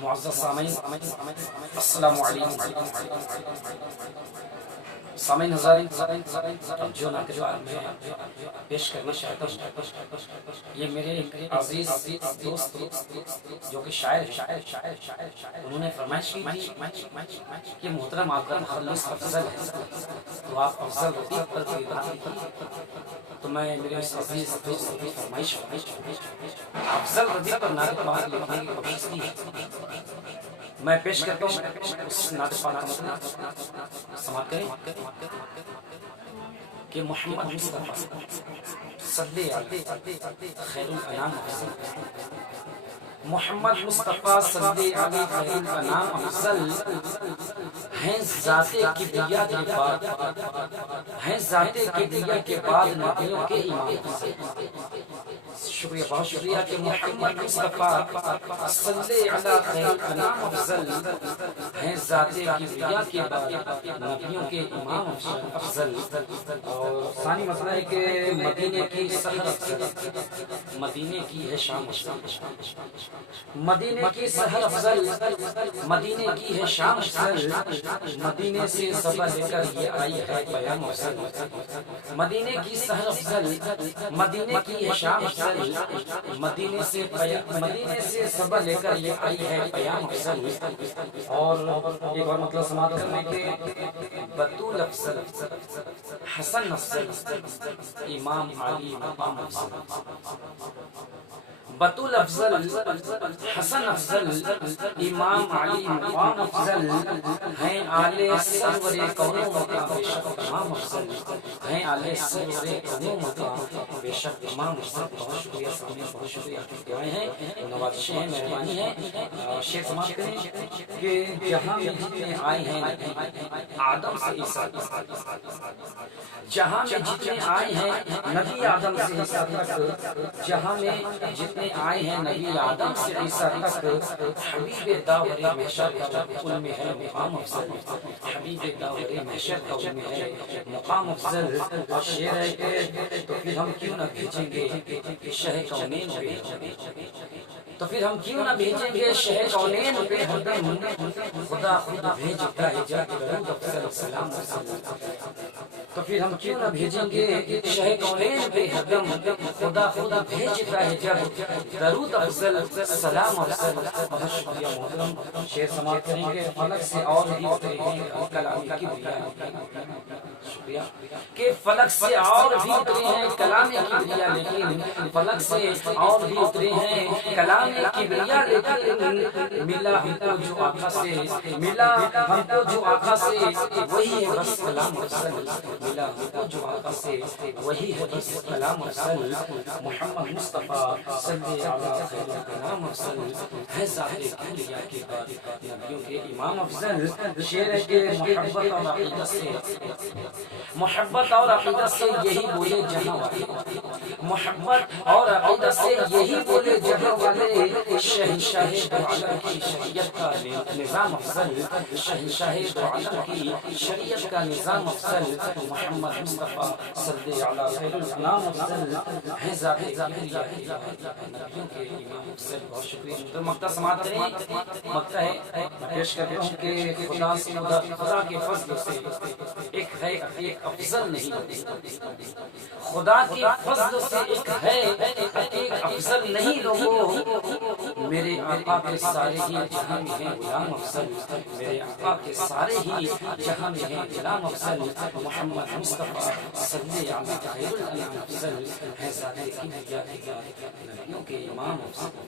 معزز سامعین، السلام علیکم۔ سامعین حضرات، جو نعت بار میں پیش کرنا چاہتا ہوں، یہ میرے عزیز دوست جو کہ شاعر انہوں نے فرمائش کی کہ محترم آپ کا مخلص افضل ہے، تو آپ افضل رفیق پر کوئی بات نہیں، تو میں میرے اس عزیز دوست کی فرمائش افضل رفیق پر نعت بار لکھنے کی کوشش کی ہے۔ میں پیش کرتا ہوں اس نعت پاک کا مطلب، سماعت کریں کہ محمد مصطفیٰ صلی علی خیر الانام افضل، محمد مصطفیٰ صلی علی خیر الانام افضل ہیں ذات کبریا کے بعد، ہیں ذات کبریا کے بعد نبیوں کے امام افضل۔ شکریہ، بہت شکریہ کہ محمد مصطفیٰ صلی علی خیر الانام افضل ہیں ذات کبریا کے بعد نبیوں کے امام افضل۔ اور ثانی مسئلہ ہے کہ مدینے کی سحر افضل، مدینے کی ہے شام افضل، مدینے کی سحر افضل، مدینے کی ہے شام افضل، مدینے سے صبح لے کر یہ آئی ہے پیام افضل، مدینے کی سحر افضل، مدینے کی ہے شام افضل، مدینے سے صبح لے کر یہ آئی ہے پیام افضل۔ اور ایک اور مطلب سماعت کرنے کے بطول افضل، حسن افضل، امام علی مقام افضل، بطول افضل، حسن افضل، امام علی مقام افضل ہیں آل سرور کون و مقام بے شک تمام افضل، ہیں آل سرور کون و مقام بے شک تمام افضل۔ بہت شکریہ سامعین، بہت شکریہ، آپ کی دعائیں ہیں، نوازشیں ہیں، مہربانی ہے۔ شعر سماعت کریں کہ جہاں میں جتنے آئے ہیں آدم سے عیسیٰ، جہاں میں جتنے آئے ہیں نبی آدم سے عیسیٰ تک، جہاں میں جتنے آئے ہیں نبی آدم سے عیسیٰ تک، حبیب داور محشر کا ان میں ہے مقام افضل، حبیب داور محشر کا ان میں ہے مقام افضل۔ اور شعر ہے کہ تو پھر ہم کیوں نہ بھیجیں گے شہ کونین پہ، تو پھر ہم کیوں نہ بھیجیں گے شہ کونین پہ ہر دم، خدا خود بھیجتا ہے جب درود افضل سلام افضل، تو پھر ہم کیوں نہ بھیجیں گے شہ کونین پہ ہر دم، خدا خود بھیجتا ہے جب درود افضل سلام افضل۔ بہت شکریہ محترم، شعر سماعت کریں گے فلک سے اور بھی اترے ہیں کلام کبریا، شکریہ کہ فلک سے اور بھی اترے ہیں کلام کبریا، لیکن فلک سے اور بھی اترے ہیں کلام کبریا، لیکن ملا ہم کو جو آقا سے، ملا ہم کو جو آقا سے وہی ہے بس کلام افضل، ملا ہم کو جو آقا سے وہی ہے بس کلام افضل۔ محمد مصطفیٰ صلی علی خیر الانام افضل ہے ذات کبریا کے بعد نبیوں کے امام افضل۔ شعر ہے کہ محبت اور عقیدت سے، محبت اور عقیدت سے یہی بولے جہاں والے، محبت اور عقیدت سے یہی بولے جہاں والے، شہنشاہ دو عالم کی شریعت کا نظام افضل، شہنشاہ دو عالم کی شریعت کا نظام افضل، محمد مصطفیٰ صلی علی خیر الانام افضل ہے ذات کبریا کے بعد نبیوں کے امام افضل۔ بہت شکریہ۔ مقطع سماعت کریں، مقطع ہے میں پیش کرتا ہوں کہ خدا کے فضل سے ایک ہے ایک افضل نہیں، خدا کے فضل سے ایک ہے ایک افضل نہیں، لوگوں میرے آقا کے سارے ہی جہاں میں ہیں غلام افضل، میرے آقا کے سارے ہی جہاں میں ہیں غلام افضل، محمد مصطفیٰ صلی علی خیر الانام افضل ہے ذات کبریا کے بعد نبیوں کے امام افضل۔